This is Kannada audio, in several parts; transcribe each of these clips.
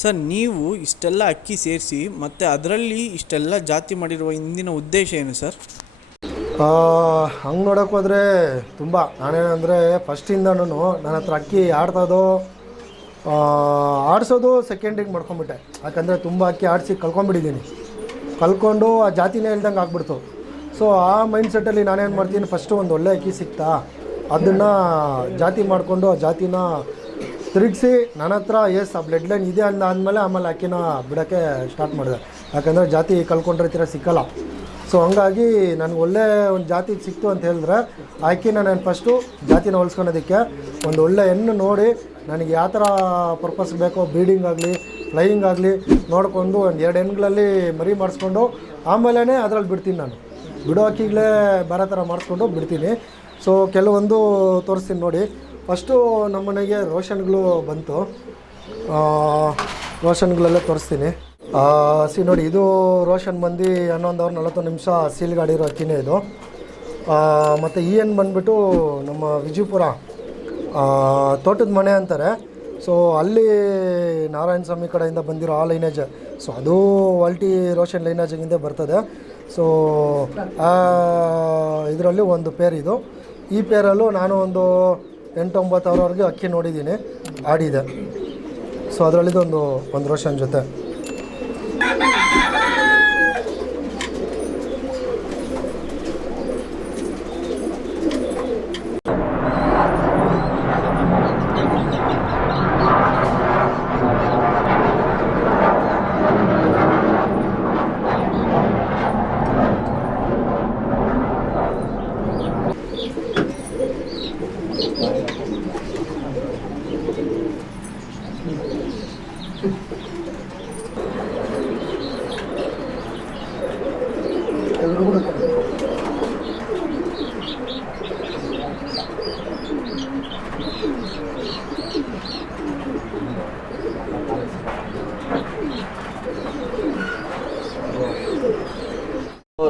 ಸರ್, ನೀವು ಇಷ್ಟೆಲ್ಲ ಅಕ್ಕಿ ಸೇರಿಸಿ ಮತ್ತು ಅದರಲ್ಲಿ ಇಷ್ಟೆಲ್ಲ ಜಾತಿ ಮಾಡಿರುವ ಹಿಂದಿನ ಉದ್ದೇಶ ಏನು ಸರ್? ಹಂಗೆ ನೋಡೋಕೆ ಹೋದರೆ ತುಂಬ. ನಾನೇನಂದರೆ ಫಸ್ಟಿಂದನೂ ನನ್ನ ಹತ್ರ ಅಕ್ಕಿ ಆಡ್ತದೋ ಆಡಿಸೋದು ಸೆಕೆಂಡಿಗೆ ಮಾಡ್ಕೊಂಬಿಟ್ಟೆ. ಯಾಕಂದರೆ ತುಂಬ ಅಕ್ಕಿ ಆಡಿಸಿ ಕಲ್ಕೊಂಡು ಆ ಜಾತಿನೇ ಇಲ್ದಂಗೆ ಆಗ್ಬಿಡ್ತು. ಸೊ ಆ ಮೈಂಡ್ಸೆಟ್ಟಲ್ಲಿ ನಾನೇನು ಮಾಡ್ತೀನಿ, ಫಸ್ಟು ಒಂದು ಒಳ್ಳೆ ಅಕ್ಕಿ ಸಿಗ್ತಾ ಅದನ್ನು ಜಾತಿ ಮಾಡಿಕೊಂಡು ಆ ಜಾತಿನ ತಿರುಗಿಸಿ ನನ್ನ ಹತ್ರ ಆ ಬ್ಲಡ್ ಲೈನ್ ಇದೆ ಆಮೇಲೆ ಅಕ್ಕಿನ ಬಿಡೋಕ್ಕೆ ಸ್ಟಾರ್ಟ್ ಮಾಡಿದೆ. ಯಾಕಂದರೆ ಜಾತಿ ಕಲ್ಕೊಂಡ್ರೆ ಈ ಥರ ಸಿಕ್ಕಲ್ಲ. ಸೊ ಹಂಗಾಗಿ ನನಗೆ ಒಳ್ಳೆ ಒಂದು ಜಾತಿ ಸಿಕ್ತು ಅಂತ ಹೇಳಿದ್ರೆ ಆ ಅಕ್ಕಿನ ನಾನು ಫಸ್ಟು ಜಾತಿನ ಹೊಲ್ಸ್ಕೊಳೋದಕ್ಕೆ ಒಂದು ಒಳ್ಳೆ ಹೆಣ್ಣು ನೋಡಿ ನನಗೆ ಯಾವ ಥರ ಪರ್ಪಸ್ ಬೇಕೋ, ಬ್ರೀಡಿಂಗ್ ಆಗಲಿ ಫ್ಲೈಯಿಂಗ್ ಆಗಲಿ ನೋಡಿಕೊಂಡು ಒಂದು 2 ಹೆಣ್ಗಳಲ್ಲಿ ಮರಿ ಮಾಡಿಸ್ಕೊಂಡು ಆಮೇಲೆ ಅದರಲ್ಲಿ ಬಿಡ್ತೀನಿ. ನಾನು ಬಿಡೋ ಅಕ್ಕಿಗಳೇ ಬೇರೆ ಥರ ಮಾಡಿಸ್ಕೊಂಡು ಬಿಡ್ತೀನಿ. ಸೊ ಕೆಲವೊಂದು ತೋರಿಸ್ತೀನಿ ನೋಡಿ. ಫಸ್ಟು ನಮ್ಮ ಮನೆಗೆ ರೋಷನ್ಗಳು ಬಂತು. ರೋಷನ್ಗಳೆಲ್ಲ ತೋರಿಸ್ತೀನಿ. ನೋಡಿ, ಇದು ರೋಷನ್ ಬಂದು 11 ಅವರ್ 40 ನಿಮಿಷ ಸೀಲ್ಗಾಡಿರೋ ಅಕ್ಕಿನೇ ಇದು. ಮತ್ತು ಏನು ಬಂದುಬಿಟ್ಟು ನಮ್ಮ ವಿಜಯಪುರ ತೋಟದ ಮನೆ ಅಂತಾರೆ. ಸೊ ಅಲ್ಲಿ ನಾರಾಯಣ ಸ್ವಾಮಿ ಕಡೆಯಿಂದ ಬಂದಿರೋ ಆ ಲೈನೇಜ್. ಸೊ ಅದು ವಾಲ್ಟಿ ರೋಷನ್ ಲೈನೇಜಿಂದ ಬರ್ತದೆ. ಸೊ ಇದರಲ್ಲಿ ಒಂದು ಪೇರ್ ಇದು. ಈ ಪೇರಲ್ಲೂ ನಾನು ಒಂದು 8-9 ಅವರ್ವರೆಗೆ ಅಕ್ಕಿ ನೋಡಿದ್ದೀನಿ, ಆಡಿದೆ. ಸೊ ಅದರಲ್ಲಿದ್ದು ಒಂದು ರೋಷನ್ ಜೊತೆ.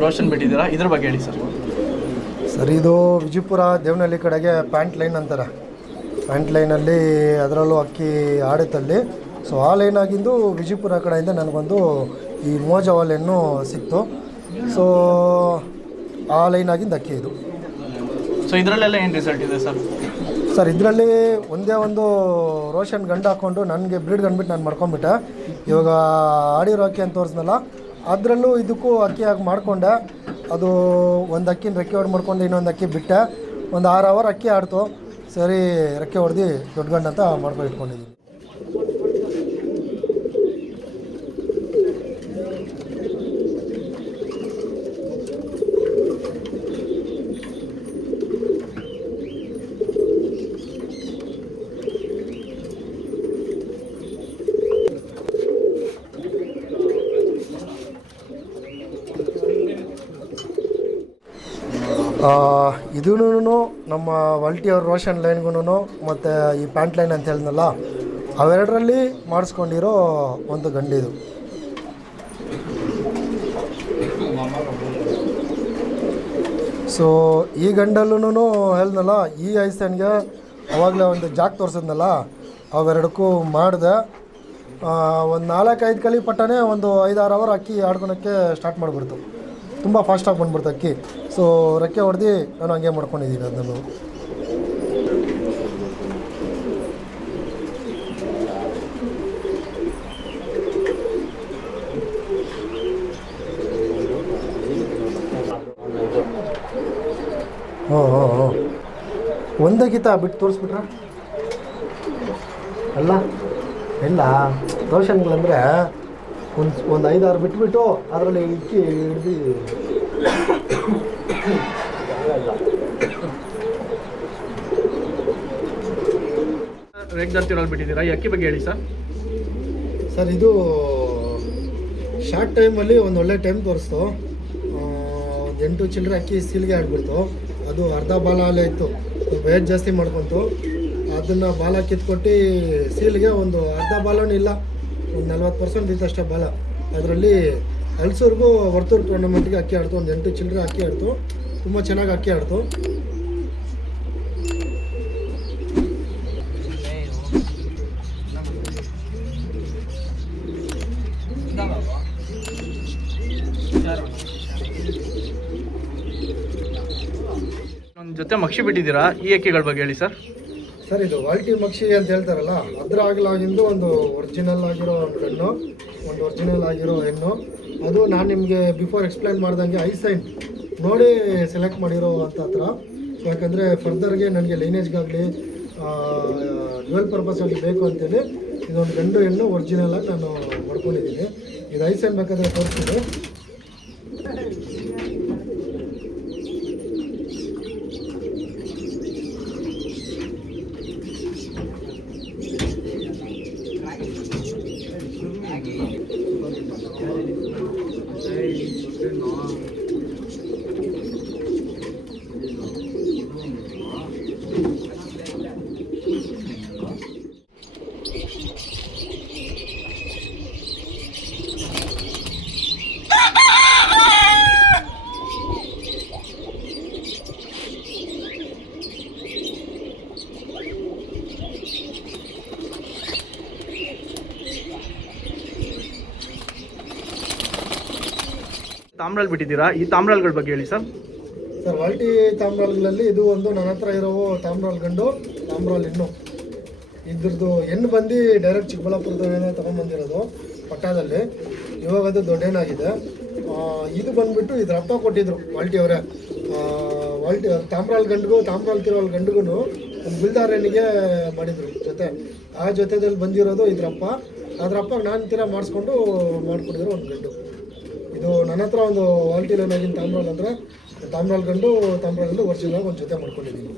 ರೋಷನ್ ಬಿಟ್ಟಿದ್ದೀರಾ, ಇದ್ರ ಬಗ್ಗೆ ಹೇಳಿ ಸರ್. ಸರ್, ಇದು ವಿಜಯಪುರ ದೇವನಹಳ್ಳಿ ಕಡೆಗೆ ಪ್ಯಾಂಟ್ ಲೈನ್ ಅಂತಾರೆ. ಪ್ಯಾಂಟ್ ಲೈನಲ್ಲಿ ಅದರಲ್ಲೂ ಅಕ್ಕಿ ಆಡುತ್ತಲ್ಲಿ. ಸೊ ಆ ಲೈನ್ ಆಗಿದ್ದು ವಿಜಯಪುರ ಕಡೆಯಿಂದ ನನಗೊಂದು ಈ ಮೋಜವಾಲ್ ಹೆಣ್ಣು ಸಿಕ್ತು. ಸೊ ಆ ಲೈನ್ ಆಗಿದ್ದು ಅಕ್ಕಿ ಇದು. ಸೊ ಇದರಲ್ಲೆಲ್ಲ ಏನು ರಿಸಲ್ಟ್ ಇದೆ ಸರ್? ಸರ್, ಇದರಲ್ಲಿ ಒಂದೇ ಒಂದು ರೋಷನ್ ಗಂಡು ಹಾಕ್ಕೊಂಡು ನನಗೆ ಬ್ರೀಡ್ ಗಂಡ್ಬಿಟ್ಟು ನಾನು ಮಾಡ್ಕೊಂಬಿಟ್ಟೆ. ಇವಾಗ ಆಡಿರೋ ಅಕ್ಕಿ ಅಂತ ತೋರಿಸ್ನಲ್ಲ, ಅದರಲ್ಲೂ ಇದಕ್ಕೂ ಅಕ್ಕಿ ಆಗಿ ಮಾಡಿಕೊಂಡೆ. ಅದು ಒಂದು ಅಕ್ಕಿನ ರೆಕ್ಕೆ ಹೊಡೆದು ಮಾಡ್ಕೊಂಡು ಇನ್ನೊಂದು ಅಕ್ಕಿ ಬಿಟ್ಟೆ. ಒಂದು 6 ಅವರ್ ಅಕ್ಕಿ ಆಡ್ತು. ಸರಿ, ರೆಕ್ಕೆ ಹೊಡೆದು ದೊಡ್ಡ ಗಂಡು ಅಂತ ಮಾಡ್ಕೊಂಡು ಇಟ್ಕೊಂಡಿದ್ದೀನಿ. ಇದೂ ನಮ್ಮ ವಾಲ್ಟಿಯವ್ರ ರೋಷನ್ ಲೈನ್ಗೂ ಮತ್ತು ಈ ಪ್ಯಾಂಟ್ ಲೈನ್ ಅಂತ ಹೇಳಿದ್ನಲ್ಲ, ಅವೆರಡರಲ್ಲಿ ಮಾಡಿಸ್ಕೊಂಡಿರೋ ಒಂದು ಗಂಡಿದು. ಸೊ ಈ ಗಂಡಲ್ಲೂ ಹೇಳಿದ್ನಲ್ಲ, ಈ ಐಸನ್ಗೆ ಅವಾಗಲೇ ಒಂದು ಜಾಕ್ ತೋರಿಸಿದ್ನಲ್ಲ, ಅವೆರಡಕ್ಕೂ ಮಾಡಿದೆ. ಒಂದು 4-5 ಕಲಿ ಪಟ್ಟನೆ ಒಂದು 5-6 ಅವರ್ ಅಕ್ಕಿ ಆಡ್ಕೊಳಕ್ಕೆ ಸ್ಟಾರ್ಟ್ ಮಾಡಿಬಿಡ್ತು. ತುಂಬ ಫಾಸ್ಟಾಗಿ ಬಂದ್ಬಿಡ್ತು ಅಕ್ಕಿ. ಸೊ ರೆಕ್ಕೆ ಹೊಡೆದು ನಾನು ಹಂಗೆ ಮಾಡ್ಕೊಂಡಿದ್ದೀನಿ ಅದನ್ನು. ಒಂದೇ ಗೀತ ಬಿಟ್ಟು ತೋರಿಸ್ಬಿಟ್ರ ಅಲ್ಲ ಇಲ್ಲ. ರೋಷನ್ಗಳಂದರೆ ಒಂದು 5-6 ಬಿಟ್ಬಿಟ್ಟು ಅದರಲ್ಲಿ ಇಕ್ಕಿ ಹಿಡ್ದು ರೇಟ್ ಜಾಸ್ತಿರಲ್ಲಿ ಬಿಟ್ಟಿದ್ದೀರಾ. ಈ ಅಕ್ಕಿ ಬಗ್ಗೆ ಹೇಳಿ ಸರ್. ಸರ್, ಇದು ಶಾರ್ಟ್ ಟೈಮಲ್ಲಿ ಒಂದು ಒಳ್ಳೆ ಟೈಮ್ ತೋರಿಸ್ತು. ಒಂದು 8 ಚಿಲ್ಲರೆ ಅಕ್ಕಿ ಸೀಲ್ಗೆ ಆಡ್ಬಿಡ್ತು. ಅದು ಅರ್ಧ ಬಾಲ ಅಲ್ಲೇ ಇತ್ತು. ವೇಟ್ ಜಾಸ್ತಿ ಮಾಡ್ಕೊತು. ಅದನ್ನು ಬಾಲ ಕಿತ್ಕೊಟ್ಟು ಸೀಲ್ಗೆ ಒಂದು ಅರ್ಧ ಬಾಲನೂ ಇಲ್ಲ, ಒಂದು 40% ಇತ್ತು ಅಷ್ಟೇ ಬಾಲ. ಅದರಲ್ಲಿ ಹಲ್ಸೂರ್ಗೂ ವರ್ತೂರು ಟೂರ್ನಮೆಂಟ್ಗೆ ಅಕ್ಕಿ ಆಡ್ತು. ಒಂದು 8 ಚಿಲ್ಲರೆ ಅಕ್ಕಿ ಆಡ್ತು. ತುಂಬ ಚೆನ್ನಾಗಿ ಅಕ್ಕಿ ಆಡ್ತು. ಜೊತೆ ಮಕ್ಷಿ ಬಿಟ್ಟಿದ್ದೀರಾ, ಈ ಅಕ್ಕಿಗಳ ಬಗ್ಗೆ ಹೇಳಿ ಸರ್. ಸರ್ ಇದು ವಾಲ್ಟಿ ಮಕ್ಷಿ ಅಂತ ಹೇಳ್ತಾರಲ್ಲ, ಅದ್ರ ಆಗಲಾಗಿಂದು ಒಂದು ಒರಿಜಿನಲ್ ಆಗಿರೋ ಒಂದು ಹೆಣ್ಣು, ಒಂದು ಒರಿಜಿನಲ್ ಆಗಿರೋ ಹೆಣ್ಣು. ಅದು ನಾನು ನಿಮಗೆ ಬಿಫೋರ್ ಎಕ್ಸ್ಪ್ಲೈನ್ ಮಾಡ್ದಂಗೆ ಐಸೈನ್ ನೋಡಿ ಸೆಲೆಕ್ಟ್ ಮಾಡಿರೋ ಅಂತ ಹತ್ರ. ಸೊ ಯಾಕಂದರೆ ಫರ್ದರ್ಗೆ ನನಗೆ ಲೈನೇಜ್ಗಾಗಲಿ ಡ್ಯುವೆಲ್ ಪರ್ಪಸ್ ಆಗಿ ಬೇಕು ಅಂತೇಳಿ ಇದೊಂದು ಗಂಡು ಹೆಣ್ಣು ಒರಿಜಿನಲ್ ಆಗಿ ನಾನು ಮಾಡ್ಕೊಂಡಿದ್ದೀನಿ. ಇದು ಐಸೈನ್ ಬೇಕಾದರೆ ತೋರಿಸ್ತೀನಿ. ತಾಮ್ರಾಲ್ ಬಿಟ್ಟಿದ್ದೀರಾ, ಈ ತಾಮ್ರಾಲ್ಗಳ ಬಗ್ಗೆ ಹೇಳಿ ಸರ್. ಸರ್ ವಾಲ್ಟಿ ತಾಮ್ರಾಲ್ಗಳಲ್ಲಿ ಇದು ಒಂದು ನನ್ನ ಹತ್ರ ಇರೋ ತಾಮ್ರಾಲ್ ಗಂಡು, ತಾಮ್ರಾಲ್ ಹೆಣ್ಣು. ಇದ್ರದ್ದು ಹೆಣ್ಣು ಬಂದು ಡೈರೆಕ್ಟ್ ಚಿಕ್ಕಬಳ್ಳಾಪುರದಿಂದ ತೊಗೊಂಡ್ಬಂದಿರೋದು ಪಟ್ಟಾದಲ್ಲಿ. ಇವಾಗ ಅದು ದೊಡ್ಡೇನಾಗಿದೆ. ಇದು ಬಂದುಬಿಟ್ಟು ಇದ್ರ ಅಪ್ಪ ಕೊಟ್ಟಿದ್ರು ವಾಲ್ಟಿ ಅವರೇ. ವಾಲ್ಟಿ ತಾಮ್ರಾಲ್ ಗಂಡಿಗೂ ತಾಮ್ರಾಲ್ ತಿರೋಲ್ ಗಂಡಿಗೂ ಒಂದು ಬಿಲ್ದಾರ್ ಹೆಣ್ಣಿಗೆ ಮಾಡಿದರು ಜೊತೆ. ಆ ಜೊತೆದಲ್ಲಿ ಬಂದಿರೋದು ಇದ್ರಪ್ಪ. ಅದ್ರಪ್ಪ ನಾನು ತೀರ ಮಾಡಿಸ್ಕೊಂಡು ಮಾಡಿಕೊಡಿದ್ರು ಒಂದು ಗಂಡು. ಇದು ನನ್ನ ಹತ್ರ ಒಂದು ವಾಲ್ಟಿ ಲೈನಾಗಿನ ತಾಮ್ರಾಲ್ ಅಂದರೆ ತಾಮ್ರಾಲ್ ಗಂಡು, ತಾಮ್ರಾಲ್ ಒರಿಜಿನಲ್ ಒಂದು ಜೊತೆ ಮಾಡ್ಕೊಂಡಿದ್ದೀನಿ.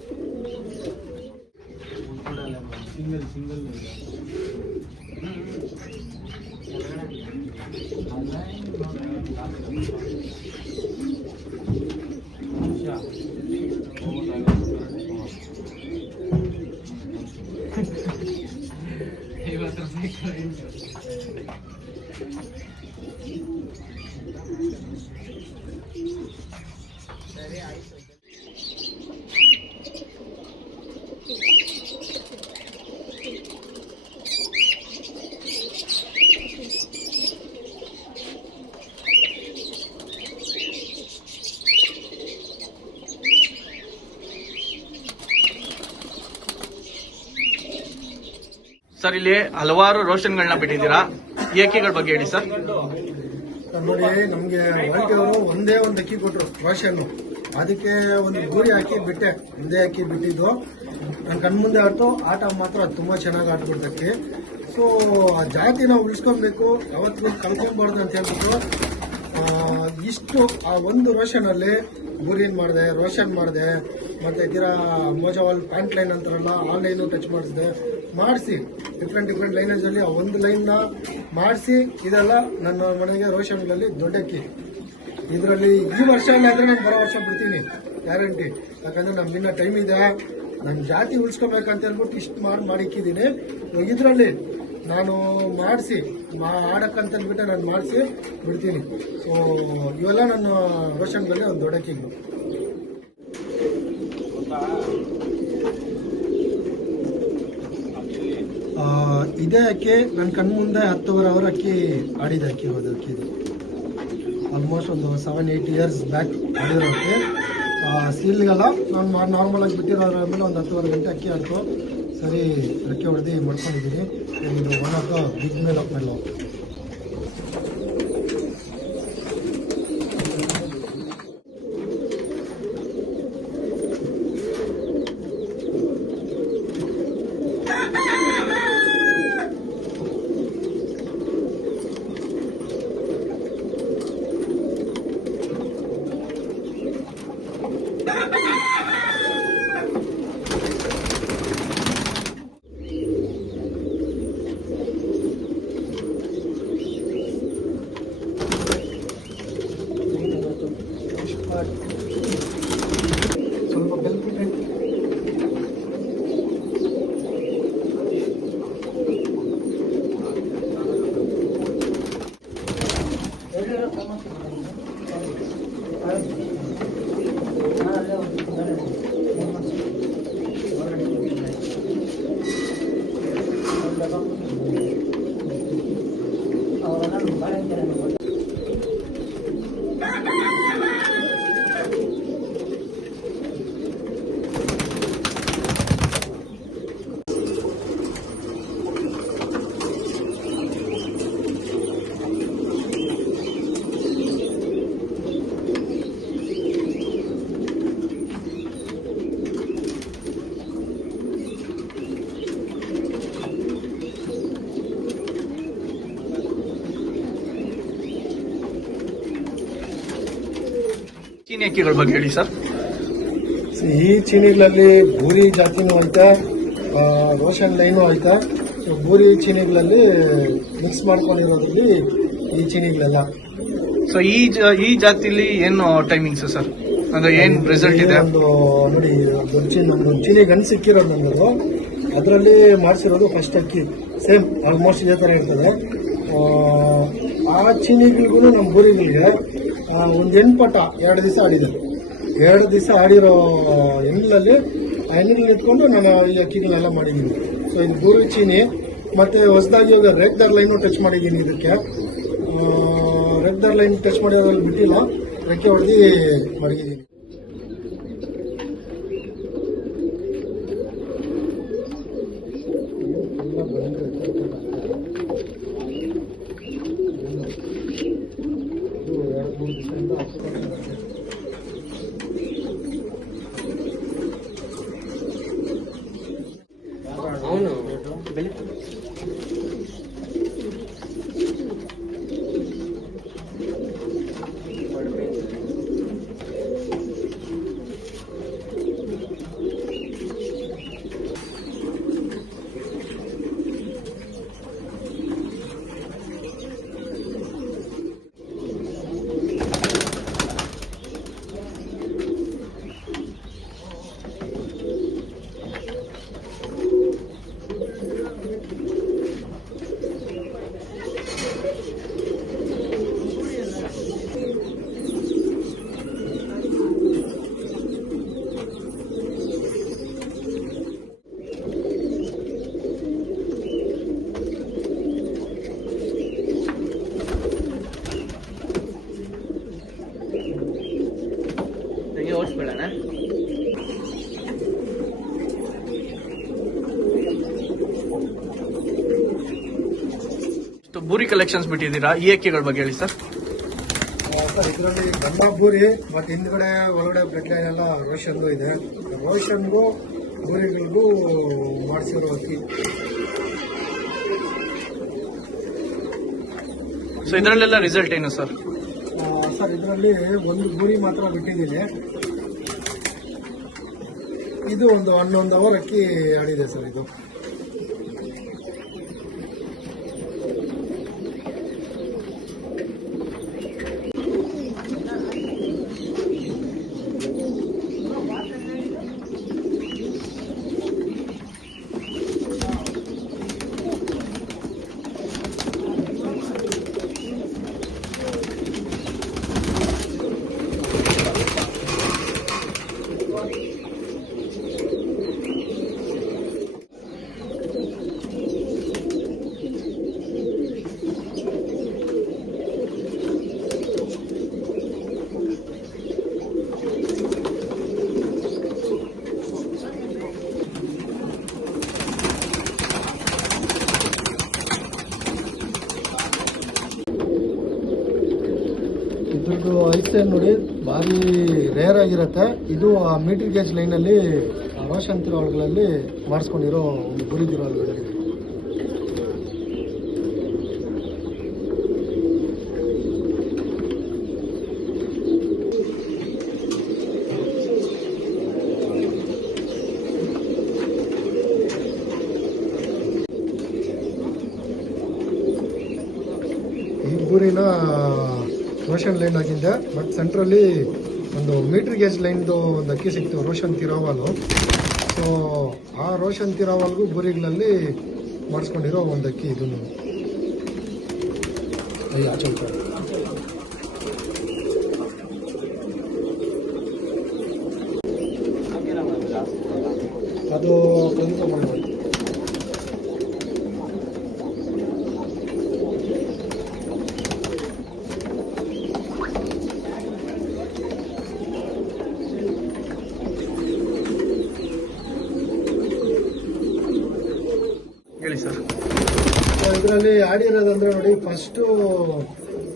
ಸರ್ ಇಲ್ಲಿ ಹಲವಾರು ರೋಷನ್ಗಳನ್ನ ಬಿಟ್ಟಿದ್ದೀರಾ, ಈ ಅಕ್ಕಿಗಳ ಬಗ್ಗೆ ಹೇಳಿ ಸರ್. ನೋಡಿ, ನಮಗೆ ವಾಲ್ಟಿ ಅವರು ಒಂದೇ ಒಂದು ಅಕ್ಕಿ ಕೊಟ್ಟರು ರೋಷನ್ನು. ಅದಕ್ಕೆ ಒಂದು ಗೂರಿ ಹಾಕಿ ಬಿಟ್ಟೆ, ಒಂದೇ ಅಕ್ಕಿ ಬಿಟ್ಟಿದ್ದು. ನನ್ನ ಕಣ್ಮುಂದೆ ಆಟೋ ಆಟ ಮಾತ್ರ ತುಂಬ ಚೆನ್ನಾಗಿ ಆಡ್ಬಿಡ್ತಕ್ಕಿ. ಸೊ ಆ ಜಾತಿನ ಉಳಿಸ್ಕೊಬೇಕು, ಯಾವತ್ತಿಗೂ ಕಳ್ಕೊಬಾರ್ದು ಅಂತ ಹೇಳ್ಬಿಟ್ಟು ಇಷ್ಟು ಆ ಒಂದು ರೋಷನಲ್ಲಿ ಗೂರಿನ್ ಮಾಡಿದೆ, ರೋಷನ್ ಮಾಡಿದೆ, ಮತ್ತು ತೀರಾ ಮೋಜವಾಲ್ ಪ್ಯಾಂಟ್ ಲೈನ್ ಅಂತಾರಲ್ಲ ಆ ಲೈನು ಟಚ್ ಮಾಡಿಸಿ ಡಿಫ್ರೆಂಟ್ ಲೈನೇಜಲ್ಲಿ ಆ ಒಂದು ಲೈನ್ನ ಮಾಡಿಸಿ ಇದೆಲ್ಲ ನನ್ನ ಮನೆಗೆ ರೋಷನ್ಗಳಲ್ಲಿ ದೊಡ್ಡಕ್ಕಿ. ಇದರಲ್ಲಿ ಈ ವರ್ಷ ಆದರೆ ನಾನು ಬರೋ ವರ್ಷ ಬಿಡ್ತೀನಿ ಗ್ಯಾರಂಟಿ. ಯಾಕಂದರೆ ನಮ್ಗಿನ್ನ ಟೈಮ್ ಇದೆ, ನನ್ನ ಜಾತಿ ಉಳಿಸ್ಕೊಬೇಕಂತ ಹೇಳ್ಬಿಟ್ಟು ಇಷ್ಟು ಮಾಡಿಕ್ಕಿದ್ದೀನಿ. ಇದರಲ್ಲಿ ನಾನು ಮಾಡಿಸಿ ಆಡಕ್ಕಂತಂದ್ಬಿಟ್ಟೆ ನಾನು ಮಾಡಿಸಿ ಬಿಡ್ತೀನಿ. ಸೊ ಇವೆಲ್ಲ ನನ್ನ ರೋಷನ್ಗಳಲ್ಲಿ ಒಂದು ದೊಡ್ಡಕ್ಕಿಗಳು. ಇದೇ ಅಕ್ಕಿ ನನ್ನ ಕಣ್ಮುಂದೆ 10 ಅವರ್ ಅಕ್ಕಿ ಆಡಿದೆ. ಅಕ್ಕಿ ಹೋದ ಅಕ್ಕಿ ಇದು ಆಲ್ಮೋಸ್ಟ್ ಒಂದು 7-8 ಇಯರ್ಸ್ ಬ್ಯಾಕ್ ಆಡಿರೋ ಅಕ್ಕಿ. ಸೀಲ್ಗೆಲ್ಲ ನಾನು ನಾರ್ಮಲ್ ಆಗಿ ಬಿಟ್ಟಿರೋದ್ರ ಮೇಲೆ ಒಂದು 10 ಗಂಟೆ ಅಕ್ಕಿ ಆಡ್ತು. ಸರಿ ಅಕ್ಕಿ ಹೊಡೆದು ಮಾಡ್ಕೊಂಡಿದ್ದೀನಿ. ಇದು one of the big male of ಮೆಲ್. ಚೀನಿ ಅಕ್ಕಿಗಳ ಬಗ್ಗೆ ಹೇಳಿ ಸರ್. ಈ ಚೀನಿಗಳಲ್ಲಿ ಬೂರಿ ಜಾತಿನೂ ಐತೆ, ರೋಷನ್ ಲೈನು ಐತೆ. ಸೊ ಬೂರಿ ಚೀನಿಗಳಲ್ಲಿ ಮಿಕ್ಸ್ ಮಾಡ್ಕೊಂಡಿರೋದ್ರಲ್ಲಿ ಈ ಚೀನಿಗಳೆಲ್ಲ. ಸೊ ಈ ಜಾತಿಲಿ ಏನು ಟೈಮಿಂಗ್ಸ್ ಸರ್, ಅಂದ್ರೆ ಏನ್ ರಿಸಲ್ಟ್ ಇದೆ? ಒಂದು ನೋಡಿ, ನಮ್ದು ಚೀನಿ ಗಂಡು ಸಿಕ್ಕಿರೋದು ನನ್ನದು, ಅದರಲ್ಲಿ ಮಾಡಿಸಿರೋದು ಫಸ್ಟ್ ಅಕ್ಕಿ. ಸೇಮ್ ಆಲ್ಮೋಸ್ಟ್ ಇದೇ ಥರ ಇರ್ತದೆ. ಆ ಚೀನಿಗಳಿಗೂ ನಮ್ಮ ಬೂರಿಗಳಿಗೆ ಒಂದು ಹೆಣ್ಪಟ 2 ದಿವಸ ಆಡಿದೆ. 2 ದಿವಸ ಆಡಿರೋ ಹೆಣ್ಣಲ್ಲಿ ಆ ಹೆಣ್ಣಲ್ಲಿ ನಿಂತ್ಕೊಂಡು ನಾನು ಈ ಅಕ್ಕಿಗಳನ್ನೆಲ್ಲ ಮಾಡಿದ್ದೀನಿ. ಸೊ ಇದು ಬೂರಿ ಚೀನಿ. ಮತ್ತು ಹೊಸದಾಗಿ ಇವಾಗ ರೆಗ್ದರ್ ಲೈನು ಟಚ್ ಮಾಡಿದ್ದೀನಿ. ಇದಕ್ಕೆ ರೆಗ್ದರ್ ಲೈನ್ ಟಚ್ ಮಾಡಿರೋದ್ರಲ್ಲಿ ಬಿಟ್ಟಿಲ್ಲ, ರೆಕ್ಕೆ ಹೊಡೆದು ಮಡಗಿದ್ದೀನಿ. ಓಡಿಸ್ಬೇಡಣ. ಬೂರಿ ಕಲೆಕ್ಷನ್ಸ್ ಬಿಟ್ಟಿದ್ದೀರಾ, ಈ ಅಕ್ಕಿಗಳ ಬಗ್ಗೆ ಹೇಳಿ ಸರ್. ಸರ್ ಇದರಲ್ಲಿ ಗಂಡ ಬೂರಿ ಮತ್ತು ಹಿಂದ್ಗಡೆ ಒಳಗಡೆ ಬ್ರೆಡ್ ಲೈನ್ ಎಲ್ಲ ರೋಷನ್ಗೂ ಇದೆ. ರೋಷನ್ಗೂ ಬೂರಿಗಳಿಗೂ ಮಾಡಿಸಿರೋ ಅಕ್ಕಿ. ಸೊ ಇದರಲ್ಲೆಲ್ಲ ರಿಸಲ್ಟ್ ಏನು ಸರ್? ಸರ್ ಇದರಲ್ಲಿ ಒಂದು ಬೂರಿ ಮಾತ್ರ ಬಿಟ್ಟಿದ್ದೀನಿ. ಇದು ಒಂದು 11 ಅವರ್ ಅಕ್ಕಿ ಆಡಿದೆ ಸರ್. ಇದು ಇದ್ರದ್ದು ಐತೆ ನೋಡಿ, ಭಾರಿ ರೇರ್ ಆಗಿರುತ್ತೆ. ಇದು ಆ ಮೀಟರ್ ಗೇಜ್ ಲೈನಲ್ಲಿ ರೋಷನ್ ತಿರುವಗಳಲ್ಲಿ ಮಾಡಿಸ್ಕೊಂಡಿರೋ ಒಂದು ಗುರಿ ತಿರುವಗಳಲ್ಲಿ. ಈ ಗುರಿನ ರೋಷನ್ ಲೈನ್ ಆಗಿದೆ, ಬಟ್ ಸೆಂಟ್ರಲ್ಲಿ ಒಂದು ಮೀಟರ್ ಗೇಜ್ ಲೈನ್ದು ಒಂದು ಅಕ್ಕಿ ಸಿಕ್ತು, ರೋಷನ್ ತಿರಾವಾಲು. ಸೊ ಆ ರೋಷನ್ ತಿರಾವಾಲ್ಗೂ ಬೂರಿಗಳಲ್ಲಿ ಮಾಡಿಸ್ಕೊಂಡಿರೋ ಒಂದು ಅಕ್ಕಿ ಇದು. ಅದು ಪ್ರತಿಕ ಮಾಡ್ಬೋದು. ಹೇಳಿ ಸರ್. ಇದರಲ್ಲಿ ಆಡಿರೋದಂದ್ರೆ ನೋಡಿ, ಫಸ್ಟು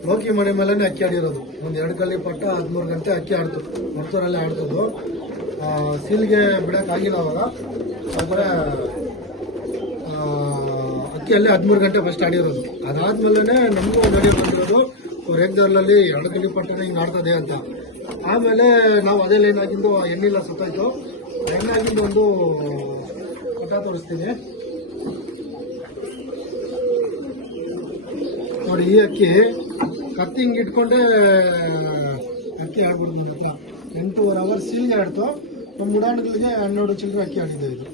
ಲೋಕಿ ಮನೆ ಮೇಲೆ ಅಕ್ಕಿ ಆಡಿರೋದು. ಒಂದು 2 ಗಲ್ಲಿ ಪಟ್ಟ 13 ಗಂಟೆ ಅಕ್ಕಿ ಆಡ್ತು, ಮರ್ತೂರಲ್ಲಿ ಆಡ್ತದ್ದು. ಸೀಲ್ಗೆ ಬಿಡೋಕ್ಕಾಗಿಲ್ಲ ಅವಾಗ. ಆದರೆ ಅಕ್ಕಿಯಲ್ಲಿ 13 ಗಂಟೆ ಫಸ್ಟ್ ಆಡಿರೋದು. ಅದಾದ್ಮೇಲೆ ನಮಗೂ ಒಂದು ಅಡಿ ಬಂದಿರೋದು ರೇಗ್ದಾರ್ಲಲ್ಲಿ 2 ಗಲ್ಲಿ ಪಟ್ಟನೆ ಹಿಂಗೆ ಆಡ್ತದೆ ಅಂತ. ಆಮೇಲೆ ನಾವು ಅದೇ ಲೈನ್ ಆಗಿದ್ದು ಎಣ್ಣೆಲ್ಲ ಸುತ್ತಾಯ್ತು. ಎಣ್ಣಾಗಿದ್ದು ಒಂದು ಪಟ ತೋರಿಸ್ತೀನಿ ನೋಡಿ. ಈ ಅಕ್ಕಿ ಕತ್ತಿಂಗ್ ಇಟ್ಕೊಂಡೆ ಅಕ್ಕಿ ಆಡ್ಬಿಡ್ತು ನನ್ನ ಹತ್ರ. 8.5 ಅವರ್ಸ್ ಸೀಲ್ಗೆ ಆಡ್ತು. ನಮ್ಮ ಉಡಾಣಗಳಿಗೆ 12 ಚಿಲ್ಲರೆ ಅಕ್ಕಿ ಆಡಿದೆ. ಇದು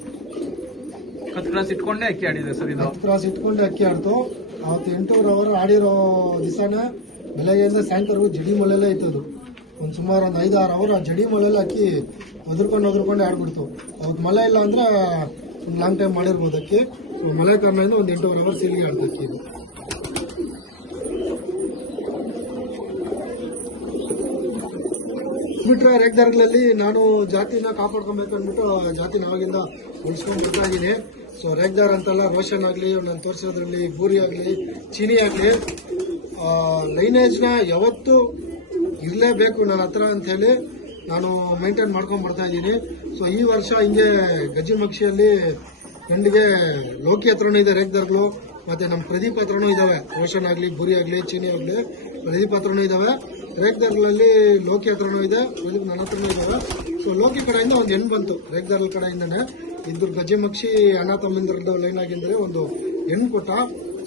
10 ಕ್ರಾಸ್ ಇಟ್ಕೊಂಡೆ ಅಕ್ಕಿ ಆಡಿದೆ ಸರ್. ಇದು 10 ಕ್ರಾಸ್ ಇಟ್ಕೊಂಡೆ ಅಕ್ಕಿ ಆಡ್ತು. ಅವತ್ತು 8.5 ಅವರ್ ಆಡಿರೋ ದಿವಸನೇ ಬೆಳಗ್ಗೆಯಿಂದ ಸಾಯಂಕಾಲ ಜಡಿ ಮಳೆಲ್ಲೇ ಇತ್ತದು. ಒಂದು ಸುಮಾರು ಒಂದು 5-6 ಅವರ್ ಆ ಜಡಿ ಮಳೆಲ್ಲ ಅಕ್ಕಿ ಒದ್ರಕೊಂಡೆ ಆಡ್ಬಿಡ್ತು. ಅವತ್ತು ಮಳೆ ಇಲ್ಲ ಅಂದ್ರೆ ಒಂದು ಲಾಂಗ್ ಟೈಮ್ ಮಾಡಿರ್ಬೋದು ಅಕ್ಕಿ. ಮಳೆ ಕಾರಣದಿಂದ ಒಂದು 8.5 ಅವರ್ ಸೀಲ್ಗೆ ಆಡ್ತು ಅಕ್ಕಿ. ಇದು ಬಿಟ್ರೆ ರೇಗ್ದಾರ್ಗಳಲ್ಲಿ ನಾನು ಜಾತಿನ ಕಾಪಾಡ್ಕೊಬೇಕು ಅಂದ್ಬಿಟ್ಟು ಜಾತಿನ ಅವಾಗಿಂದ ಉಳಿಸ್ಕೊಂಡು ಬರ್ತಾ ಇದ್ದೀನಿ. ಸೊ ರೇಗ್ದಾರ್ ಅಂತಲ್ಲ, ರೋಷನ್ ಆಗಲಿ, ನಾನು ತೋರಿಸೋದ್ರಲ್ಲಿ ಬೂರಿ ಆಗಲಿ, ಚೀನಿ ಆಗಲಿ, ಲೈನೇಜ್ನ ಯಾವತ್ತೂ ಇರಲೇಬೇಕು ನನ್ನ ಹತ್ರ ಅಂಥೇಳಿ ನಾನು ಮೈಂಟೈನ್ ಮಾಡ್ಕೊಂಡು ಬರ್ತಾ ಇದ್ದೀನಿ. ಸೊ ಈ ವರ್ಷ ಹಿಂಗೆ ಗಜಿಮಕ್ಷಿಯಲ್ಲಿ ಗಂಡಿಗೆ ಲೋಕಿ ಹತ್ರನೂ ಇದೆ ರೇಗ್ದಾರ್ಗಳು, ಮತ್ತು ನಮ್ಮ ಪ್ರದೀಪ್ ಹತ್ರನೂ ಇದ್ದಾವೆ. ರೋಷನ್ ಆಗಲಿ, ಬೂರಿ ಆಗಲಿ, ಚೀನಿ ಆಗಲಿ, ಪ್ರದೀಪ್ ಹತ್ರನೂ ಇದ್ದಾವೆ. ರೇಗ್ದಾರ್ಗಳಲ್ಲಿ ಲೋಕಿ ಹತ್ರನೂ ಇದೆ, ಪ್ರದೀಪ್ ನನ್ನ ಹತ್ರನೂ ಇದ್ದಾವೆ. ಸೊ ಲೋಕಿ ಕಡೆಯಿಂದ ಒಂದು ಹೆಣ್ಣು ಬಂತು, ರೇಗ್ದಾರ್ల ಕಡೆಯಿಂದನೇ. ಇದ್ರ ಗಜಿಮಕ್ಷಿ ಅಣ್ಣ ತಮ್ಮಂದಿರದ ಲೈನ್ ಆಗಿದ್ದರೆ ಒಂದು ಹೆಣ್ಣು ಕೊಟ್ಟ.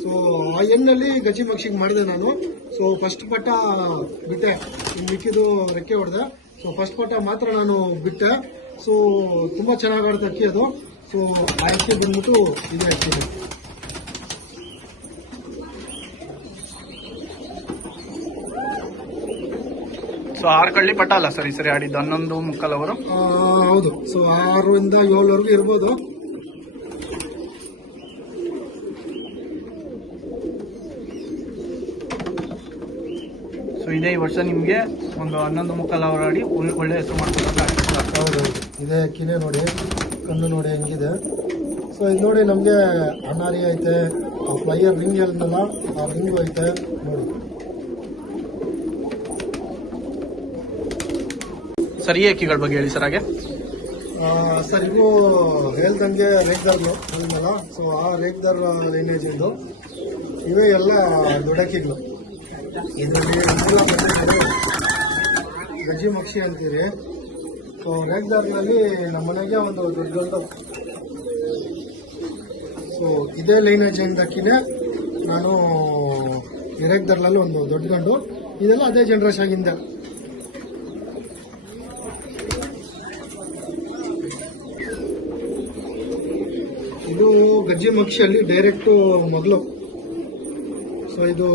ಸೊ ಆ ಹೆಣ್ಣಲ್ಲಿ ಗಜಿಮಕ್ಷಿಗೆ ಮಾಡಿದೆ ನಾನು. ಸೊ ಫಸ್ಟ್ ಪಟ್ಟ ಬಿಟ್ಟೆ, ಮಿಕ್ಕಿದು ರೆಕ್ಕೆ ಹೊಡೆದೆ. ಸೊ ಫಸ್ಟ್ ಪಟ್ಟ ಮಾತ್ರ ನಾನು ಬಿಟ್ಟೆ. ಸೊ ತುಂಬ ಚೆನ್ನಾಗಿ ಆಡ್ತು ಅಕ್ಕಿ ಅದು. ಸೊ ಆ ಅಕ್ಕಿ ಬಂದ್ಬಿಟ್ಟು ಇದೆ ಅಕ್ಕಿ. ಸೊ 6 ಕಳ್ಳಿ ಪಟ್ಟ ಅಲ್ಲ ಸರ್ ಈ ಸರಿ ಆಡಿದ್ದು? 11.25 ಅವರು. ಹೌದು. ಸೊ 6ರಿಂದ 7ವರೆಗೂ ಇರ್ಬೋದು. ಸೊ ಇದೇ ಈ ವರ್ಷ ನಿಮಗೆ ಒಂದು 11.25 ಅವರ್ ಆಡಿ ಒಳ್ಳೆ ಹೆಸರು ಮಾಡ್ಕೊಳ್ತಾರೆ. ಹೌದೌದು, ಇದೇ ಅಕ್ಕಿನೇ ನೋಡಿ, ಕಣ್ಣು ನೋಡಿ ಹೆಂಗಿದೆ. ಸೊ ಇದು ನೋಡಿ, ನಮಗೆ ಅನಾರಿ ಐತೆ, ಆ ಫ್ಲೈಯರ್ ರಿಂಗ್ ಹೇಳಿದ್ನಲ್ಲ ಆ ರಿಂಗು ಐತೆ ನೋಡಿ. ಸರ್ ಈ ಅಕ್ಕಿಗಳ ಬಗ್ಗೆ ಹೇಳಿ ಸರ್. ಹಾಗೆ ಸರ್ ಇವು ಹೇಳ್ದಂಗೆ ರೇಗ್ದಾರ್ಗಳು ಹೇಳಿದ್ನಲ್ಲ, ಸೊ ಆ ರೇಗ್ದಾರ್ ಲೈನೇಜ್ ಇದು. ಇವೇ ಎಲ್ಲ ದೊಡ್ಡಕ್ಕಿಗಳು. ಇದರಲ್ಲಿ ಗಜಿಮಕ್ಷಿ ಅಂತೀರಿ. ಸೊ ರೇಗ್ದಾರ್ನಲ್ಲಿ ನಮ್ಮ ಮನೆಗೆ ಒಂದು ದೊಡ್ಡ. ಸೊ ಇದೇ ಲೈನೇಜ್ ಅಕ್ಕಿನೇ ನಾನು ರೇಗ್ದಾರ್ನಲ್ಲಿ ಒಂದು ದೊಡ್ಡ ಗಂಡು. ಇದೆಲ್ಲ ಅದೇ ಜನರೇಷನ್ ಆಗಿಂದ. ಇದು ಗಜಿಮಕ್ಷಿಯಲ್ಲಿ ಡೈರೆಕ್ಟ್ ಮೊದಲು. ಸೊ ಇದು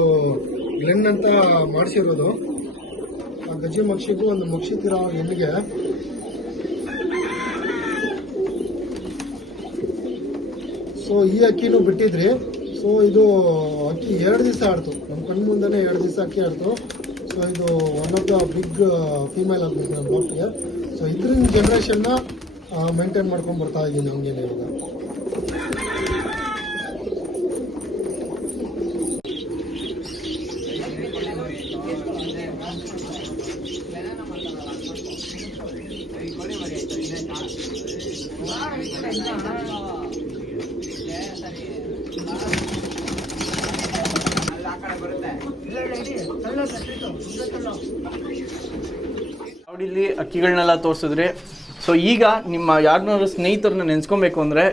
ಗ್ಲೆನ್ ಅಂತ ಮಾಡಿಸಿರೋದು. ಆ ಗಜಿಮಕ್ಷಿಗೂ ಒಂದು ಮಕ್ಷಿ ತಿರೋ ಹೆಣ್ಣಿಗೆ ಸೊ ಈ ಅಕ್ಕಿನೂ ಬಿಟ್ಟಿದ್ರಿ. ಸೊ ಇದು ಅಕ್ಕಿ 2 ದಿವಸ ಆಡ್ತು, ನಮ್ಮ ಕಣ್ಣು ಮುಂದೆನೇ 2 ದಿವಸ ಅಕ್ಕಿ ಆಡ್ತು. ಸೊ ಇದು one of the big female ಆಗ್ಬೇಕು ನಮ್ಮ ಡಾಕ್ಟ್ಗೆ. ಸೊ ಇದ್ರಿಂದ ಜನ್ರೇಷನ್ನ ಮೇಂಟೈನ್ ಮಾಡ್ಕೊಂಡು ಬರ್ತಾ ಇದ್ದೀನಿ ನಮಗೆ ಇವಾಗ. ಇಲ್ಲಿ ಅಕ್ಕಿಗಳನ್ನೆಲ್ಲ ತೋರಿಸಿದ್ರೆ, ಸೊ ಈಗ ನಿಮ್ಮ ಯಾರನ್ನಾರು ಸ್ನೇಹಿತರನ್ನ ನೆನೆಸ್ಕೊಬೇಕು ಅಂದರೆ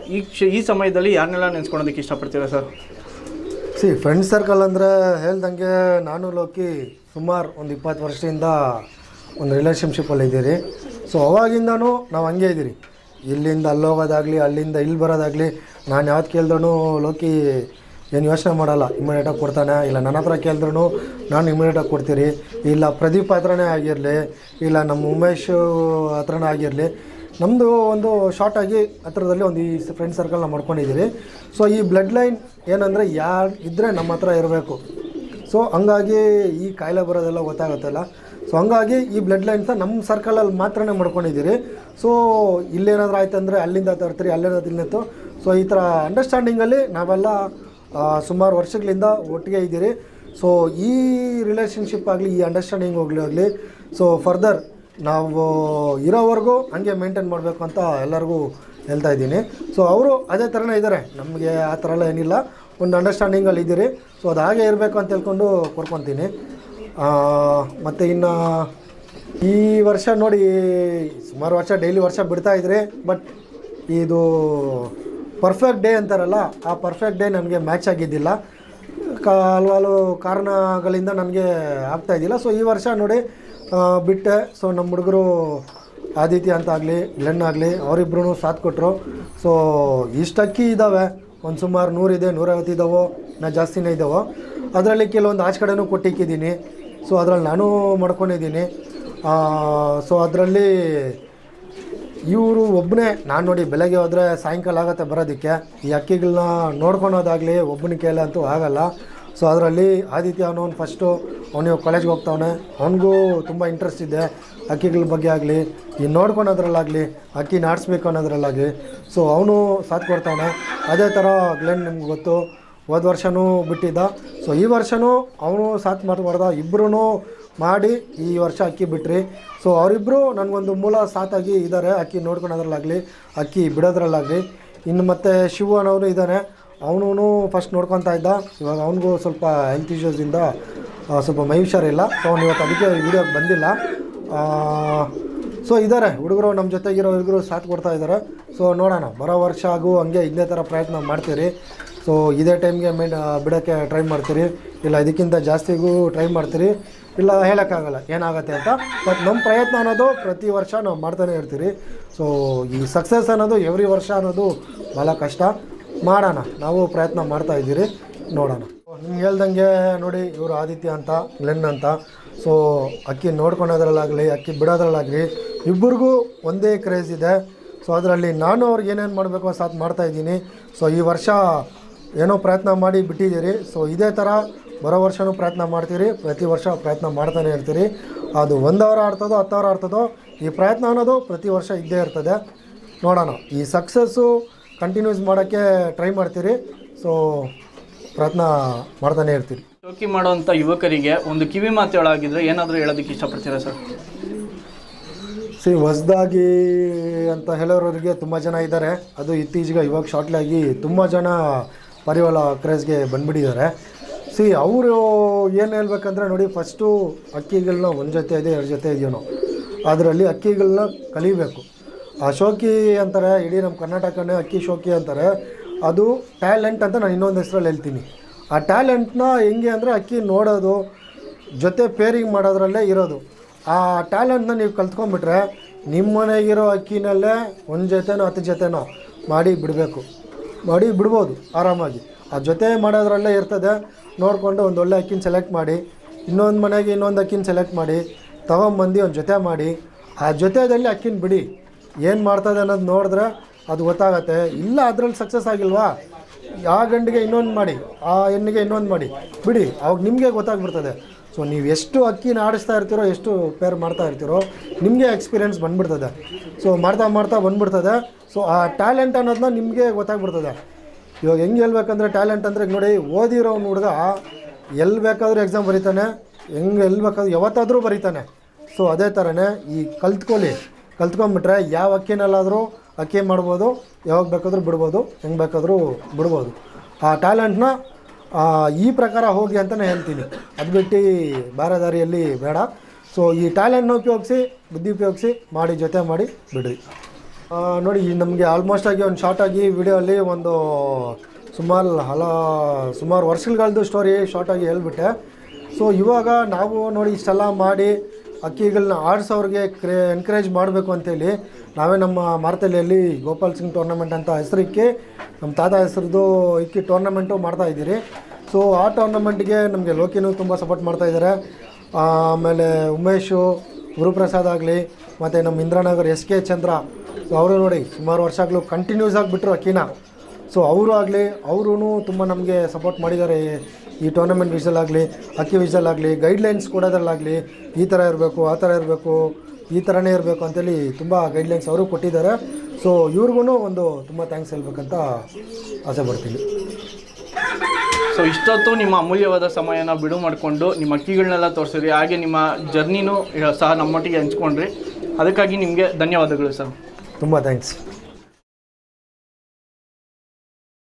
ಈ ಸಮಯದಲ್ಲಿ ಯಾರನ್ನೆಲ್ಲ ನೆನೆಸ್ಕೊಳೋದಕ್ಕೆ ಇಷ್ಟಪಡ್ತೀರಾ ಸರ್? ಫ್ರೆಂಡ್ ಸರ್ಕಲ್ ಅಂದರೆ ಹೇಳ್ದಂಗೆ ನಾನು ಲೋಕಿ ಸುಮಾರು ಒಂದು 20 ವರ್ಷದಿಂದ ಒಂದು ರಿಲೇಷನ್ಶಿಪ್ಪಲ್ಲಿ ಇದ್ದೀರಿ. ಸೊ ಅವಾಗಿಂದನೂ ನಾವು ಹಂಗೆ ಇದ್ದೀರಿ. ಇಲ್ಲಿಂದ ಅಲ್ಲಿ ಹೋಗೋದಾಗಲಿ, ಅಲ್ಲಿಂದ ಇಲ್ಲಿ ಬರೋದಾಗಲಿ, ನಾನು ಯಾವ್ದು ಕೇಳಿದ್ರೂ ಲೋಕಿ ಏನು ಯೋಚನೆ ಮಾಡಲ್ಲ, ಇಮಿಡಿಯೇಟಾಗಿ ಕೊಡ್ತಾನೆ. ಇಲ್ಲ ನನ್ನ ಹತ್ರ ಕೇಳಿದ್ರೂ ನಾನು ಇಮಿಡಿಯೇಟಾಗಿ ಕೊಡ್ತೀರಿ. ಇಲ್ಲ ಪ್ರದೀಪ್ ಹತ್ರನೇ ಆಗಿರಲಿ, ಇಲ್ಲ ನಮ್ಮ ಉಮೇಶ್ ಹತ್ರನೇ ಆಗಿರಲಿ, ನಮ್ಮದು ಒಂದು ಶಾರ್ಟ್ ಆಗಿ ಹತ್ರದಲ್ಲಿ ಒಂದು ಈ ಫ್ರೆಂಡ್ ಸರ್ಕಲ್ನ ಮಾಡ್ಕೊಂಡಿದ್ದೀರಿ. ಸೊ ಈ ಬ್ಲಡ್ ಲೈನ್ ಏನಂದರೆ ಯಾರು ಇದ್ದರೆ ನಮ್ಮ ಹತ್ರ ಇರಬೇಕು. ಸೊ ಹಂಗಾಗಿ ಈ ಕಾಯಿಲೆ ಬರೋದೆಲ್ಲ ಗೊತ್ತಾಗುತ್ತಲ್ಲ. ಸೊ ಹಂಗಾಗಿ ಈ ಬ್ಲಡ್ ಲೈನ್ಸ ನಮ್ಮ ಸರ್ಕಲಲ್ಲಿ ಮಾತ್ರನೇ ಮಾಡ್ಕೊಂಡಿದ್ದೀರಿ. ಸೊ ಇಲ್ಲೇನಾದರೂ ಆಯ್ತು ಅಂದರೆ ಅಲ್ಲಿಂದ ತರ್ತೀರಿ, ಅಲ್ಲೇನಾದ್ರು ಇಲ್ಲಿತ್ತು. ಸೊ ಈ ಥರ ಅಂಡರ್ಸ್ಟ್ಯಾಂಡಿಂಗಲ್ಲಿ ನಾವೆಲ್ಲ ಸುಮಾರು ವರ್ಷಗಳಿಂದ ಒಟ್ಟಿಗೆ ಇದ್ದೀರಿ. ಸೊ ಈ ರಿಲೇಷನ್ಶಿಪ್ ಆಗಲಿ, ಈ ಅಂಡರ್ಸ್ಟ್ಯಾಂಡಿಂಗ್ ಆಗಲಿ, ಸೊ ಫರ್ದರ್ ನಾವು ಇರೋವರೆಗೂ ಹಂಗೆ ಮೇಂಟೈನ್ ಮಾಡಬೇಕು ಅಂತ ಎಲ್ಲರಿಗೂ ಹೇಳ್ತಾ ಇದ್ದೀನಿ. ಸೊ ಅವರು ಅದೇ ಥರನೇ ಇದ್ದಾರೆ, ನಮಗೆ ಆ ಥರ ಎಲ್ಲ ಏನಿಲ್ಲ, ಒಂದು ಅಂಡರ್ಸ್ಟ್ಯಾಂಡಿಂಗಲ್ಲಿ ಇದ್ದೀರಿ. ಸೊ ಅದು ಹಾಗೆ ಇರಬೇಕು ಅಂತ ಹೇಳ್ಕೊಂಡು ಕೊಡ್ಕೊತೀನಿ. ಮತ್ತು ಇನ್ನು ಈ ವರ್ಷ ನೋಡಿ ಸುಮಾರು ವರ್ಷ ಡೈಲಿ ವರ್ಷ ಬಿಡ್ತಾ ಇದ್ರಿ, ಬಟ್ ಇದು ಪರ್ಫೆಕ್ಟ್ ಡೇ ಅಂತಾರಲ್ಲ, ಆ ಪರ್ಫೆಕ್ಟ್ ಡೇ ನನಗೆ ಮ್ಯಾಚ್ ಆಗಿದ್ದಿಲ್ಲ. ಹಲವಾರು ಕಾರಣಗಳಿಂದ ನನಗೆ ಆಗ್ತಾಯಿದ್ದಿಲ್ಲ. ಸೊ ಈ ವರ್ಷ ನೋಡಿ ಬಿಟ್ಟೆ. ಸೊ ನಮ್ಮ ಹುಡುಗರು ಆದಿತ್ಯ ಅಂತ ಆಗಲಿ ಗ್ಲೆನ್ ಆಗಲಿ ಅವರಿಬ್ಬರೂ ಸಾಥ್ ಕೊಟ್ಟರು. ಸೊ ಇಷ್ಟು ಅಕ್ಕಿ ಇದ್ದಾವೆ, ಒಂದು ಸುಮಾರು 100 ಇದೆ, 150 ಇದ್ದಾವೋ, ನಾ ಜಾಸ್ತಿನೇ ಇದ್ದಾವೋ. ಅದರಲ್ಲಿ ಕೆಲವೊಂದು ಆಚೆ ಕಡೆನೂ ಕೊಟ್ಟಿಕ್ಕಿದ್ದೀನಿ. ಸೊ ಅದರಲ್ಲಿ ನಾನು ಮಾಡ್ಕೊಂಡಿದ್ದೀನಿ. ಸೊ ಅದರಲ್ಲಿ ಇವರು ಒಬ್ಬನೇ ನಾನು ನೋಡಿ ಬೆಳಗ್ಗೆ ಹೋದರೆ ಸಾಯಂಕಾಲ ಆಗುತ್ತೆ ಬರೋದಕ್ಕೆ. ಈ ಅಕ್ಕಿಗಳನ್ನ ನೋಡ್ಕೊಳೋದಾಗಲಿ ಒಬ್ಬನ ಕೈಲಿ ಅಂತೂ ಆಗೋಲ್ಲ. ಸೊ ಅದರಲ್ಲಿ ಆದಿತ್ಯ ಅವನು ಫಸ್ಟು ಅವನು ಕಾಲೇಜ್ಗೆ ಹೋಗ್ತಾವನೆ, ಅವನಿಗೂ ತುಂಬ ಇಂಟ್ರೆಸ್ಟ್ ಇದೆ ಅಕ್ಕಿಗಳ ಬಗ್ಗೆ ಆಗಲಿ, ಈ ನೋಡ್ಕೊಳೋದ್ರಲ್ಲಾಗಲಿ, ಅಕ್ಕಿನ ಆಡಿಸ್ಬೇಕು ಅನ್ನೋದ್ರಲ್ಲಾಗಲಿ. ಸೊ ಅವನು ಸಾಥ್ ಕೊಡ್ತಾವನೆ. ಅದೇ ಥರ ಗ್ಲೆನ್ ನಿಮ್ಗೆ ಗೊತ್ತು, ಹೋದ ವರ್ಷವೂ ಬಿಟ್ಟಿದ್ದ. ಸೊ ಈ ವರ್ಷವೂ ಅವನು ಸಾಥ್ ಮಾಡ್ದ, ಇಬ್ಬರೂ ಮಾಡಿ ಈ ವರ್ಷ ಅಕ್ಕಿ ಬಿಟ್ರಿ. ಸೊ ಅವರಿಬ್ಬರು ನನಗೊಂದು ಮೂಲ ಸಾಥಾಗಿ ಇದ್ದಾರೆ, ಅಕ್ಕಿ ನೋಡ್ಕೊಳೋದ್ರಲ್ಲಾಗಲಿ ಅಕ್ಕಿ ಬಿಡೋದ್ರಲ್ಲಾಗಲಿ. ಇನ್ನು ಮತ್ತು ಶಿವ ಅನ್ನೋನು ಇದ್ದಾನೆ, ಅವನು ಫಸ್ಟ್ ನೋಡ್ಕೊತಾ ಇದ್ದ. ಇವಾಗ ಅವನಿಗೂ ಸ್ವಲ್ಪ ಹೆಲ್ತ್ ಇಶ್ಯೂಸಿಂದ ಸ್ವಲ್ಪ ಮೈ ಹುಷಾರಿಲ್ಲ. ಸೊ ಅವ್ನು ಇವತ್ತು ಅದಕ್ಕೆ ವೀಡಿಯೋಗೆ ಬಂದಿಲ್ಲ. ಸೊ ಇದ್ದಾರೆ ಹುಡುಗರು, ನಮ್ಮ ಜೊತೆಗಿರೋ ಹುಡುಗರು ಸಾಥ್ ಕೊಡ್ತಾ ಇದ್ದಾರೆ. ಸೊ ನೋಡೋಣ, ಬರೋ ವರ್ಷ ಹಾಗೂ ಹಂಗೆ ಇದೇ ಥರ ಪ್ರಯತ್ನ ಮಾಡ್ತೀರಿ. ಸೊ ಇದೇ ಟೈಮ್ಗೆ ಬಿಡೋಕ್ಕೆ ಟ್ರೈ ಮಾಡ್ತೀರಿ, ಇಲ್ಲ ಇದಕ್ಕಿಂತ ಜಾಸ್ತಿಗೂ ಟ್ರೈ ಮಾಡ್ತೀರಿ, ಇಲ್ಲ ಹೇಳೋಕ್ಕಾಗಲ್ಲ ಏನಾಗುತ್ತೆ ಅಂತ. ಬಟ್ ನಮ್ಮ ಪ್ರಯತ್ನ ಅನ್ನೋದು ಪ್ರತಿ ವರ್ಷ ನಾವು ಮಾಡ್ತಾನೆ ಇರ್ತೀರಿ. ಸೊ ಈ ಸಕ್ಸಸ್ ಅನ್ನೋದು ಎವ್ರಿ ವರ್ಷ ಅನ್ನೋದು ಭಾಳ ಕಷ್ಟ. ಮಾಡೋಣ, ನಾವು ಪ್ರಯತ್ನ ಮಾಡ್ತಾಯಿದ್ದೀರಿ, ನೋಡೋಣ. ನಿಮ್ಗೆ ಹೇಳ್ದಂಗೆ ನೋಡಿ, ಇವರು ಆದಿತ್ಯ ಅಂತ ಗ್ಲೆನ್ ಅಂತ. ಸೊ ಅಕ್ಕಿ ನೋಡ್ಕೊಳೋದ್ರಲ್ಲಾಗಲಿ ಅಕ್ಕಿ ಬಿಡೋದ್ರಲ್ಲಾಗಲಿ ಇಬ್ಬರಿಗೂ ಒಂದೇ ಕ್ರೇಜ್ ಇದೆ. ಸೊ ಅದರಲ್ಲಿ ನಾನು ಅವ್ರಿಗೆ ಏನೇನು ಮಾಡಬೇಕು ಸಾಥ್ ಮಾಡ್ತಾಯಿದ್ದೀನಿ. ಸೊ ಈ ವರ್ಷ ಏನೋ ಪ್ರಯತ್ನ ಮಾಡಿ ಬಿಟ್ಟಿದ್ದೀರಿ. ಸೊ ಇದೇ ಥರ ಬರೋ ವರ್ಷವೂ ಪ್ರಯತ್ನ ಮಾಡ್ತೀರಿ, ಪ್ರತಿ ವರ್ಷ ಪ್ರಯತ್ನ ಮಾಡ್ತಾನೆ ಇರ್ತೀರಿ. ಅದು 1 ಅವರ್ ಆಡ್ತದೋ 10 ಅವರ್ ಆಡ್ತದೋ, ಈ ಪ್ರಯತ್ನ ಅನ್ನೋದು ಪ್ರತಿ ವರ್ಷ ಇದ್ದೇ ಇರ್ತದೆ. ನೋಡೋಣ, ಈ ಸಕ್ಸಸ್ಸು ಕಂಟಿನ್ಯೂಸ್ ಮಾಡೋಕ್ಕೆ ಟ್ರೈ ಮಾಡ್ತೀರಿ. ಸೊ ಪ್ರಯತ್ನ ಮಾಡ್ತಾನೆ ಇರ್ತೀರಿ. ಶೋಕಿ ಮಾಡೋವಂಥ ಯುವಕರಿಗೆ ಒಂದು ಕಿವಿ ಮಾತು ಹೇಳಾಗಿದ್ರೆ ಏನಾದರೂ ಹೇಳೋದಕ್ಕೆ ಇಷ್ಟಪಡ್ತೀರಾ ಸರ್? ಹೊಸದಾಗಿ ಅಂತ ಹೇಳೋರಿಗೆ ತುಂಬ ಜನ ಇದ್ದಾರೆ. ಅದು ಇತ್ತೀಚೆಗೆ ಇವಾಗ ಶಾರ್ಟ್ಲಾಗಿ ತುಂಬ ಜನ ಪರಿವಾಳ ಕ್ರೇಜ್ಗೆ ಬಂದುಬಿಟ್ಟಿದ್ದಾರೆ. ಅವರು ಏನು ಹೇಳ್ಬೇಕಂದ್ರೆ ನೋಡಿ, ಫಸ್ಟು ಅಕ್ಕಿಗಳನ್ನ ಒಂದು ಜೊತೆ ಇದೆ 2 ಜೊತೆ ಇದೆಯೋ ಅದರಲ್ಲಿ ಅಕ್ಕಿಗಳನ್ನ ಕಲಿಬೇಕು. ಆ ಶೋಕಿ ಅಂತಾರೆ, ಇಡೀ ನಮ್ಮ ಕರ್ನಾಟಕನೇ ಅಕ್ಕಿ ಶೋಕಿ ಅಂತಾರೆ. ಅದು ಟ್ಯಾಲೆಂಟ್ ಅಂತ ನಾನು ಇನ್ನೊಂದು ಹೆಸರಲ್ಲಿ ಹೇಳ್ತೀನಿ. ಆ ಟ್ಯಾಲೆಂಟ್ನ ಹೆಂಗೆ ಅಂದರೆ ಅಕ್ಕಿ ನೋಡೋದು ಜೊತೆ ಪೇರಿಂಗ್ ಮಾಡೋದ್ರಲ್ಲೇ ಇರೋದು. ಆ ಟ್ಯಾಲೆಂಟ್ನ ನೀವು ಕಲ್ತ್ಕೊಂಡ್ಬಿಟ್ರೆ ನಿಮ್ಮ ಮನೆಗಿರೋ ಅಕ್ಕಿನಲ್ಲೇ 1 ಜೊತೆನೋ 10 ಜೊತೆನೋ ಮಾಡಿ ಬಿಡ್ಬೋದು ಆರಾಮಾಗಿ. ಆ ಜೊತೆ ಮಾಡೋದ್ರಲ್ಲೇ ಇರ್ತದೆ. ನೋಡಿಕೊಂಡು ಒಂದು ಒಳ್ಳೆ ಅಕ್ಕಿನ ಸೆಲೆಕ್ಟ್ ಮಾಡಿ, ಇನ್ನೊಂದು ಮನೆಗೆ ಇನ್ನೊಂದು ಅಕ್ಕಿನ ಸೆಲೆಕ್ಟ್ ಮಾಡಿ ತೊಗೊಂಬಂದು ಒಂದು ಜೊತೆ ಮಾಡಿ, ಆ ಜೊತೆಯಲ್ಲಿ ಅಕ್ಕಿನ ಬಿಡಿ. ಏನು ಮಾಡ್ತದೆ ಅನ್ನೋದು ನೋಡಿದ್ರೆ ಅದು ಗೊತ್ತಾಗತ್ತೆ. ಇಲ್ಲ ಅದರಲ್ಲಿ ಸಕ್ಸಸ್ ಆಗಿಲ್ವಾ, ಆ ಗಂಡಿಗೆ ಇನ್ನೊಂದು ಮಾಡಿ, ಆ ಹೆಣ್ಣಿಗೆ ಇನ್ನೊಂದು ಮಾಡಿ ಬಿಡಿ, ಅವಾಗ ನಿಮಗೆ ಗೊತ್ತಾಗ್ಬಿಡ್ತದೆ. ಸೊ ನೀವು ಎಷ್ಟು ಅಕ್ಕಿನ ಆಡಿಸ್ತಾ ಇರ್ತೀರೋ, ಎಷ್ಟು ಪೇರ್ ಮಾಡ್ತಾ ಇರ್ತೀರೋ, ನಿಮಗೆ ಎಕ್ಸ್ಪೀರಿಯೆನ್ಸ್ ಬಂದುಬಿಡ್ತದೆ. ಸೊ ಮಾಡ್ತಾ ಬಂದುಬಿಡ್ತದೆ. ಸೊ ಆ ಟ್ಯಾಲೆಂಟ್ ಅನ್ನೋದನ್ನ ನಿಮಗೆ ಗೊತ್ತಾಗ್ಬಿಡ್ತದೆ. ಇವಾಗ ಹೆಂಗೆ ಹೇಳ್ಬೇಕಂದ್ರೆ, ಟ್ಯಾಲೆಂಟ್ ಅಂದರೆ ನೋಡಿ, ಓದಿರೋ ಹುಡುಗ ಎಲ್ಲಿ ಬೇಕಾದರೂ ಎಕ್ಸಾಮ್ ಬರೀತಾನೆ, ಎಲ್ಲಿ ಬೇಕಾದ್ರೂ ಯಾವತ್ತಾದರೂ ಬರೀತಾನೆ. ಸೊ ಅದೇ ಥರನೇ ಈ ಕಲ್ತ್ಕೊಂಡ್ಬಿಟ್ರೆ ಯಾವ ಅಕ್ಕಿನಲ್ಲಾದರೂ ಅಕ್ಕಿ ಮಾಡ್ಬೋದು, ಯಾವಾಗ ಬೇಕಾದರೂ ಬಿಡ್ಬೋದು, ಹೆಂಗೆ ಬೇಕಾದರೂ ಬಿಡ್ಬೋದು. ಆ ಟ್ಯಾಲೆಂಟ್ನ ಈ ಪ್ರಕಾರ ಹೋಗಿ ಅಂತಲೇ ಹೇಳ್ತೀನಿ. ಅದು ಬಿಟ್ಟು ಬೇರೆ ದಾರಿಯಲ್ಲಿ ಬೇಡ. ಸೊ ಈ ಟ್ಯಾಲೆಂಟ್ನ ಉಪಯೋಗಿಸಿ, ಬುದ್ಧಿ ಉಪಯೋಗಿಸಿ ಜೊತೆ ಮಾಡಿ ಬಿಡ್ರಿ. ನೋಡಿ, ನಮಗೆ ಆಲ್ಮೋಸ್ಟ್ ಆಗಿ ಒಂದು ಶಾರ್ಟಾಗಿ ವಿಡಿಯೋಲ್ಲಿ ಒಂದು ಸುಮಾರು ವರ್ಷಗಳದ್ದು ಸ್ಟೋರಿ ಶಾರ್ಟಾಗಿ ಹೇಳ್ಬಿಟ್ಟೆ. ಸೊ ಇವಾಗ ನಾವು ನೋಡಿ ಇಷ್ಟೆಲ್ಲ ಮಾಡಿ ಅಕ್ಕಿಗಳನ್ನ ಆಡಿಸೋರಿಗೆ ಎನ್ಕರೇಜ್ ಮಾಡಬೇಕು ಅಂತೇಳಿ ನಾವೇ ನಮ್ಮ ಮಾರ್ತಳ್ಳಿಯಲ್ಲಿ ಗೋಪಾಲ್ ಸಿಂಗ್ ಟೂರ್ನಮೆಂಟ್ ಅಂತ ಹೆಸರಿಕ್ಕಿ, ನಮ್ಮ ತಾತ ಹೆಸರದ್ದು ಇಕ್ಕಿ ಟೂರ್ನಮೆಂಟು ಮಾಡ್ತಾಯಿದ್ದೀರಿ. ಸೊ ಆ ಟೂರ್ನಮೆಂಟ್ಗೆ ನಮಗೆ ಲೋಕಿನೂ ತುಂಬ ಸಪೋರ್ಟ್ ಮಾಡ್ತಾಯಿದ್ದಾರೆ. ಆಮೇಲೆ ಉಮೇಶು, ಗುರುಪ್ರಸಾದ್ ಆಗಲಿ, ಮತ್ತು ನಮ್ಮ ಇಂದ್ರಾನಗರ್ SK ಚಂದ್ರ, ಸೊ ಅವರು ನೋಡಿ ಸುಮಾರು ವರ್ಷಗಳು ಕಂಟಿನ್ಯೂಸ್ ಆಗಿಬಿಟ್ರು ಅಕ್ಕಿನ. ಸೊ ಅವರೂ ತುಂಬ ನಮಗೆ ಸಪೋರ್ಟ್ ಮಾಡಿದ್ದಾರೆ. ಈ ಟೂರ್ನಮೆಂಟ್ ವಿಷಯಲ್ಲಾಗಲಿ, ಅಕ್ಕಿ ವಿಷಯಲ್ಲಾಗಲಿ, ಗೈಡ್ಲೈನ್ಸ್ ಕೊಡೋದ್ರಲ್ಲಾಗಲಿ, ಈ ಥರ ಇರಬೇಕು, ಆ ಥರ ಇರಬೇಕು, ಈ ಥರನೇ ಇರಬೇಕು ಅಂತೇಳಿ ತುಂಬ ಗೈಡ್ಲೈನ್ಸ್ ಅವರು ಕೊಟ್ಟಿದ್ದಾರೆ. ಸೊ ಇವ್ರಿಗೂ ಒಂದು ತುಂಬ ಥ್ಯಾಂಕ್ಸ್ ಹೇಳ್ಬೇಕಂತ ಆಸೆ ಪಡ್ತೀನಿ. ಸೊ ಇಷ್ಟೊತ್ತು ನಿಮ್ಮ ಅಮೂಲ್ಯವಾದ ಸಮಯನ ಬಿಡು ಮಾಡಿಕೊಂಡು ನಿಮ್ಮ ಅಕ್ಕಿಗಳನ್ನೆಲ್ಲ ತೋರಿಸಿದ್ರಿ, ಹಾಗೆ ನಿಮ್ಮ ಜರ್ನಿನೂ ಸಹ ನಮ್ಮೊಟ್ಟಿಗೆ ಹಂಚ್ಕೊಂಡ್ರಿ. ಅದಕ್ಕಾಗಿ ನಿಮಗೆ ಧನ್ಯವಾದಗಳು ಸರ್. ತುಂಬ ಥ್ಯಾಂಕ್ಸ್.